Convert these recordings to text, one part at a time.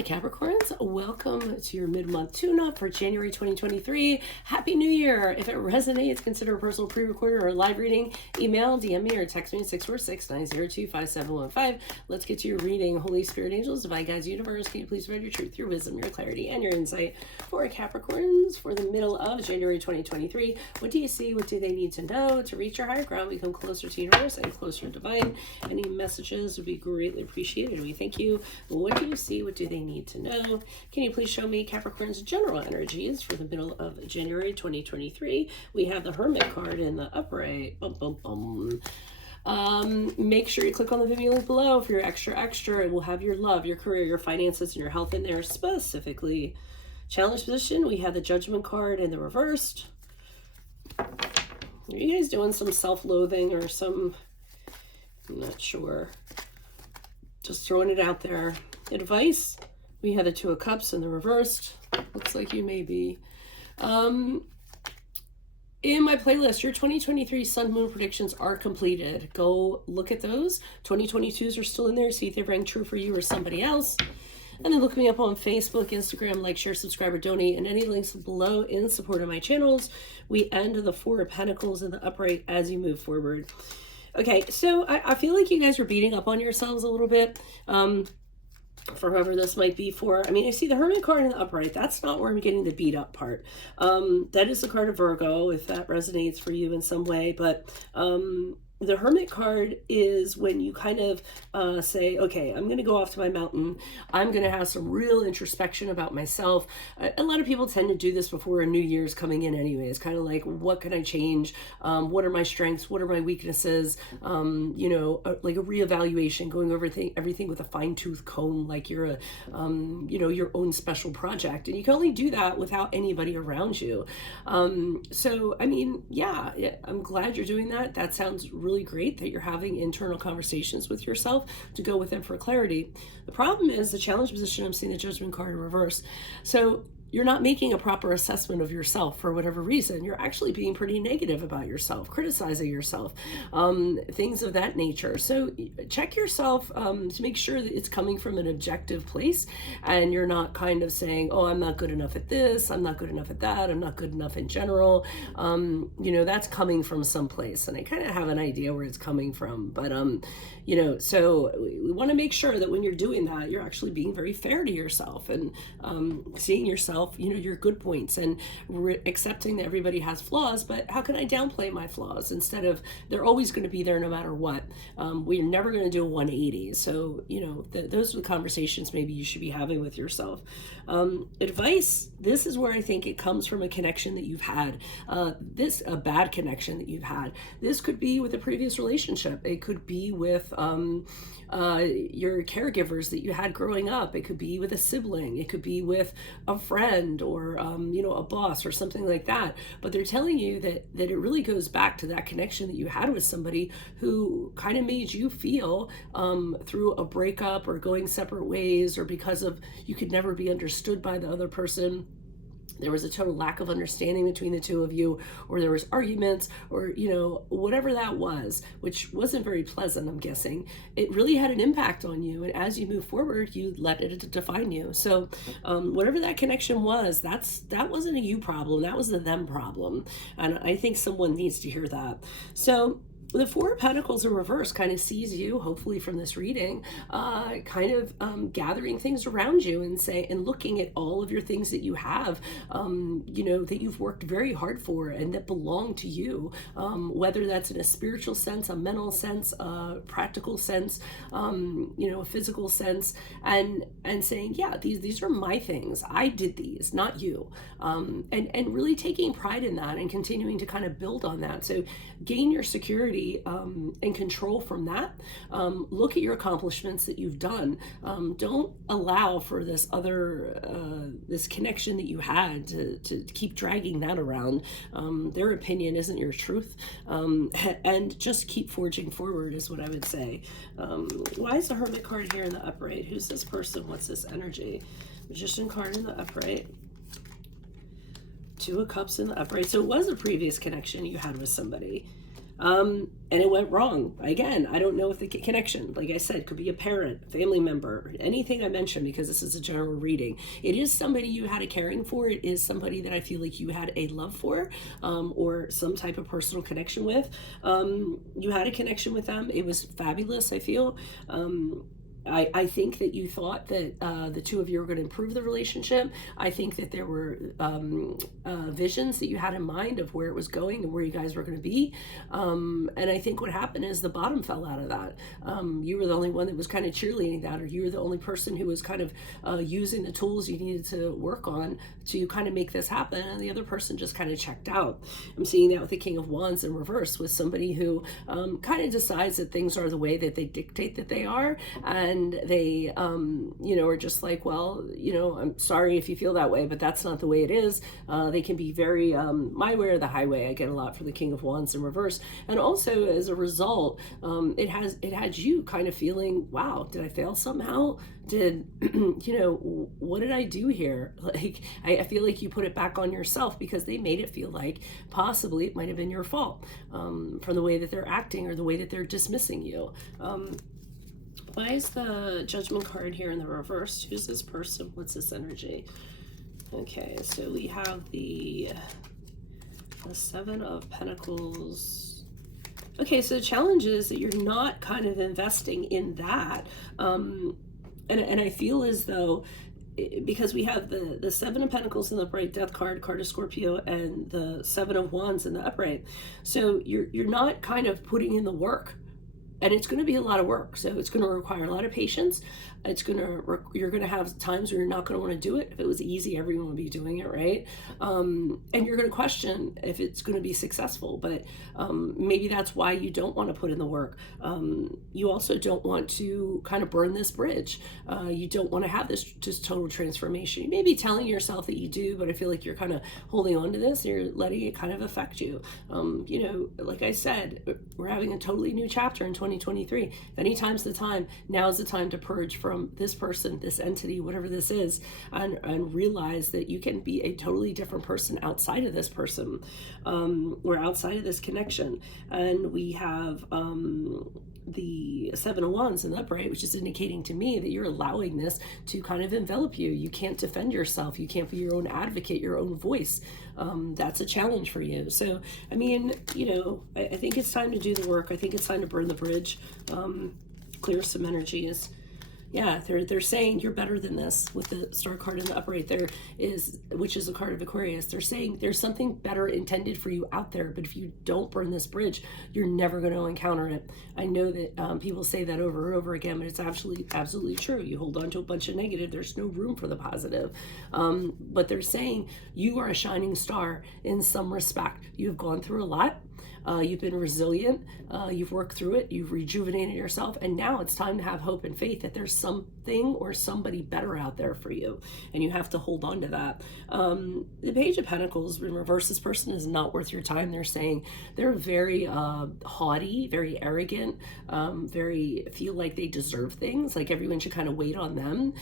Hello Capricorns, welcome to your mid-month tune-up for January 2023. Happy New Year! If it resonates, consider a personal pre-recorded or live reading. Email, DM me, or text me at 646-902-5715. Let's get to your reading. Holy Spirit, angels, divine guides, universe, can you please provide your truth, your wisdom, your clarity, and your insight for Capricorns for the middle of January 2023. What do you see? What do they need to know to reach your higher ground, become closer to universe and closer to divine? Any messages would be greatly appreciated. We thank you. What do you see? What do they need to know? Can you please show me Capricorn's general energies for the middle of January 2023? We have the Hermit card in the upright. Make sure you click on the Venmo link below for your extra. It will have your love, your career, your finances, and your health in there specifically. Challenge position, we have the Judgment card in the reversed. Are you guys doing some self-loathing or some, I'm not sure. Just throwing it out there. Advice, we have the Two of Cups in the reversed. Looks like you may be. In my playlist, your 2023 Sun Moon predictions are completed. Go look at those. 2022s are still in there. See if they rang true for you or somebody else. And then look me up on Facebook, Instagram, like, share, subscribe, or donate, and any links below in support of my channels. We end the Four of Pentacles in the upright as you move forward. Okay, so I feel like you guys are beating up on yourselves a little bit. For whoever this might be for. I mean, I see the Hermit card in the upright. That's not where I'm getting the beat up part. That is the card of Virgo, if that resonates for you in some way. But the Hermit card is when you kind of say, okay, I'm going to go off to my mountain. I'm going to have some real introspection about myself. A lot of people tend to do this before a new year's coming in anyway. It's kind of like, what can I change? What are my strengths? What are my weaknesses? You know, like a reevaluation, going over everything with a fine-tooth comb, like you're a, you know, your own special project. And you can only do that without anybody around you. So, I mean, yeah, I'm glad you're doing that. That sounds really great that you're having internal conversations with yourself to go with them for clarity. The problem is the challenge position, I'm seeing the Judgment card in reverse. So you're not making a proper assessment of yourself for whatever reason. You're actually being pretty negative about yourself, criticizing yourself, things of that nature. So check yourself to make sure that it's coming from an objective place and you're not kind of saying, oh, I'm not good enough at this, I'm not good enough at that, I'm not good enough in general. You know, that's coming from someplace, and I kind of have an idea where it's coming from. But, you know, so we want to make sure that when you're doing that, you're actually being very fair to yourself and seeing yourself, you know, your good points, and accepting that everybody has flaws, but how can I downplay my flaws instead of they're always going to be there no matter what. We're never going to do a 180. So, you know, those are the conversations maybe you should be having with yourself. Advice, this is where I think it comes from a connection that you've had, a bad connection that you've had. This could be with a previous relationship. It could be with your caregivers that you had growing up. It could be with a sibling. It could be with a friend or, you know, a boss or something like that. But they're telling you that it really goes back to that connection that you had with somebody who kind of made you feel through a breakup or going separate ways, or because of you could never be understood by the other person. There was a total lack of understanding between the two of you, or there was arguments, or, you know, whatever that was, which wasn't very pleasant, I'm guessing. It really had an impact on you. And as you move forward, you let it define you. So whatever that connection was, that wasn't a you problem. That was a them problem. And I think someone needs to hear that. So the Four of Pentacles in reverse kind of sees you, hopefully from this reading, kind of gathering things around you and looking at all of your things that you have, you know, that you've worked very hard for and that belong to you, whether that's in a spiritual sense, a mental sense, a practical sense, you know, a physical sense, and saying, yeah, these are my things. I did these, not you. And really taking pride in that and continuing to kind of build on that. So gain your security and control from that. Look at your accomplishments that you've done. Don't allow for this other this connection that you had to keep dragging that around. Their opinion isn't your truth, and just keep forging forward is what I would say. Why is the Hermit card here in the upright? Who's this person? What's this energy? Magician card in the upright. Two of Cups in the upright. So it was a previous connection you had with somebody. And it went wrong. Again, I don't know if the connection, like I said, could be a parent, family member, anything I mentioned, because this is a general reading. It is somebody you had a caring for. It is somebody that I feel like you had a love for, or some type of personal connection with. You had a connection with them. It was fabulous, I feel. I think that you thought that the two of you were going to improve the relationship. I think that there were visions that you had in mind of where it was going and where you guys were going to be. And I think what happened is the bottom fell out of that. You were the only one that was kind of cheerleading that, or you were the only person who was kind of using the tools you needed to work on to kind of make this happen. And the other person just kind of checked out. I'm seeing that with the King of Wands in reverse, with somebody who kind of decides that things are the way that they dictate that they are. And they, are just like, well, I'm sorry if you feel that way, but that's not the way it is. They can be very, my way or the highway. I get a lot for the King of Wands in reverse. And also as a result, it had you kind of feeling, wow, did I fail somehow? Did, what did I do here? Like, I feel like you put it back on yourself, because they made it feel like possibly it might have been your fault, from the way that they're acting or the way that they're dismissing you. Why is the Judgment card here in the reverse? Who's this person? What's this energy? Okay, so we have the Seven of Pentacles. Okay, so the challenge is that you're not kind of investing in that. And I feel as though, because we have the Seven of Pentacles in the upright, Death card of Scorpio, and the Seven of Wands in the upright. So you're not kind of putting in the work. And it's going to be a lot of work. So it's going to require a lot of patience. You're going to have times where you're not going to want to do it. If it was easy, everyone would be doing it, right? And you're going to question if it's going to be successful. But maybe that's why you don't want to put in the work. You also don't want to kind of burn this bridge. You don't want to have this just total transformation. You may be telling yourself that you do, but I feel like you're kind of holding on to this. And you're letting it kind of affect you. Like I said, we're having a totally new chapter in 2023. If any time's the time, now's the time to purge from this person, this entity, whatever this is, and realize that you can be a totally different person outside of this person, or outside of this connection. And we have the Seven of Wands in the upright, which is indicating to me that you're allowing this to kind of envelop you. You can't defend yourself. You can't be your own advocate, your own voice. That's a challenge for you. So, I mean, I think it's time to do the work. I think it's time to burn the bridge, clear some energies. Yeah, they're saying you're better than this with the Star card in the upright there, which is a card of Aquarius. They're saying there's something better intended for you out there, but if you don't burn this bridge, you're never going to encounter it. I know that people say that over and over again, but it's absolutely true. You hold on to a bunch of negative, there's no room for the positive. But they're saying you are a shining star in some respect. You've gone through a lot. You've been resilient, you've worked through it, you've rejuvenated yourself, and now it's time to have hope and faith that there's something or somebody better out there for you, and you have to hold on to that. The Page of Pentacles in reverse, this person is not worth your time. They're saying they're very haughty, very arrogant, very feel like they deserve things, like everyone should kind of wait on them.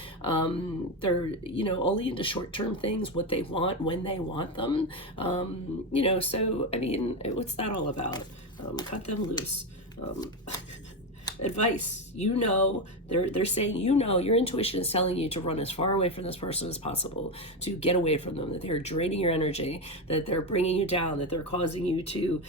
They're, only into short-term things, what they want, when they want them. So, I mean, what's that all about? Cut them loose. Advice, they're saying, your intuition is telling you to run as far away from this person as possible, to get away from them, that they're draining your energy, that they're bringing you down, that they're causing you to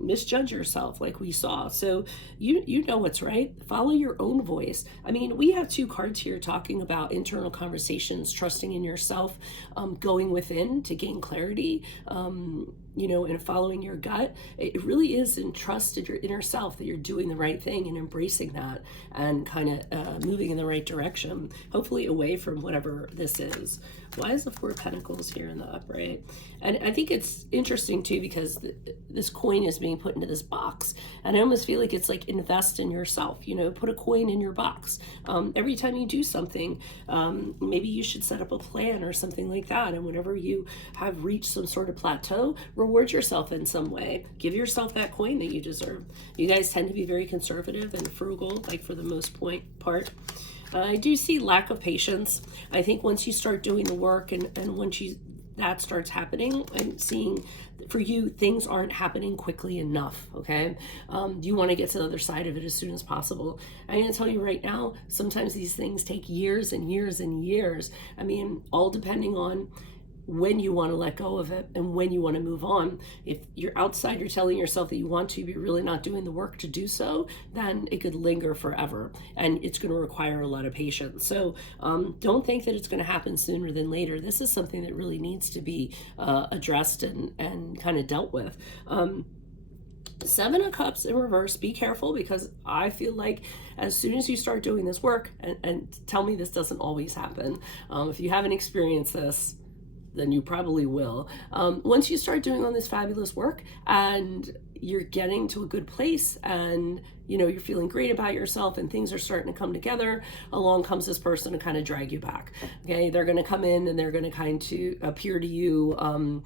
misjudge yourself, like we saw. So you know what's right. Follow your own voice. I mean, we have two cards here talking about internal conversations, trusting in yourself, going within to gain clarity, and following your gut. It really is in trust in your inner self that you're doing the right thing and embracing that and kind of moving in the right direction, hopefully away from whatever this is. Why is the Four of Pentacles here in the upright? And I think it's interesting too, because this coin is being put into this box, and I almost feel like it's like invest in yourself, put a coin in your box. Every time you do something, maybe you should set up a plan or something like that, and whenever you have reached some sort of plateau, reward yourself in some way. Give yourself that coin that you deserve. You guys tend to be very conservative and frugal, like for the most part. I do see lack of patience. I think once you start doing the work and once you that starts happening, and seeing for you things aren't happening quickly enough, okay? You want to get to the other side of it as soon as possible. I'm going to tell you right now, sometimes these things take years and years and years. I mean, all depending on when you want to let go of it and when you want to move on. If you're outside, you're telling yourself that you want to, but you're really not doing the work to do so, then it could linger forever, and it's going to require a lot of patience. So don't think that it's going to happen sooner than later. This is something that really needs to be addressed and kind of dealt with. Seven of Cups in reverse, be careful, because I feel like as soon as you start doing this work, and tell me this doesn't always happen, if you haven't experienced this, then you probably will. Once you start doing all this fabulous work and you're getting to a good place, and you're feeling great about yourself and things are starting to come together, along comes this person to kind of drag you back. Okay, they're going to come in and they're going to kind of appear to you in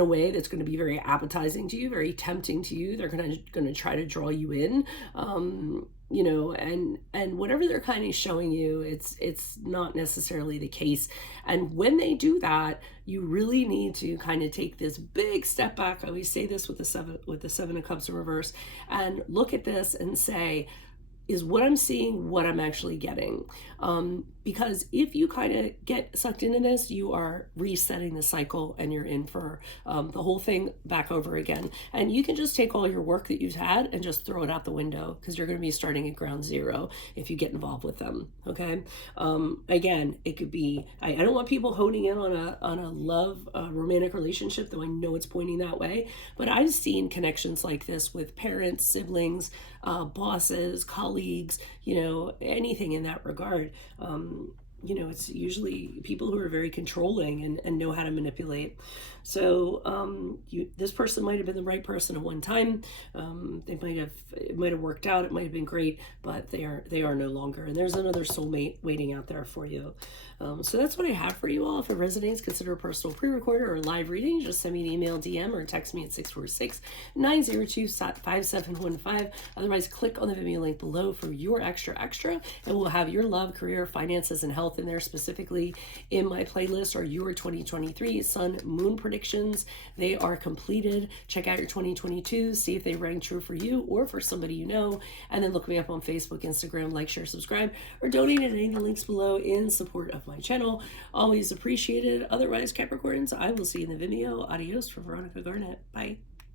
a way that's going to be very appetizing to you, very tempting to you. They're going to try to draw you in. And whatever they're kind of showing you, it's not necessarily the case. And when they do that, you really need to kind of take this big step back. I always say this with the Seven of Cups in reverse, and look at this and say, is what I'm seeing what I'm actually getting? Because if you kind of get sucked into this, you are resetting the cycle and you're in for the whole thing back over again. And you can just take all your work that you've had and just throw it out the window, because you're going to be starting at ground zero if you get involved with them. Okay. Again, it could be, I don't want people honing in on a love romantic relationship, though I know it's pointing that way, but I've seen connections like this with parents, siblings, bosses, colleagues, anything in that regard. It's usually people who are very controlling and know how to manipulate. So this person might have been the right person at one time. It might have worked out. It might have been great, but they are no longer. And there's another soulmate waiting out there for you. So that's what I have for you all. If it resonates, consider a personal pre-recorder or live reading. Just send me an email, DM, or text me at 646-902-5715. Otherwise, click on the Vimeo link below for your extra, and we'll have your love, career, finances, and health in there, specifically in my playlist, or your 2023 Sun Moon predictions. They are completed. Check out your 2022, see if they rang true for you or for somebody you know, and then look me up on Facebook, Instagram, like, share, subscribe, or donate at any of the links below in support of my channel. Always appreciated. Otherwise, Capricorns, I will see you in the Vimeo. Adios for Veronica Garnet. Bye.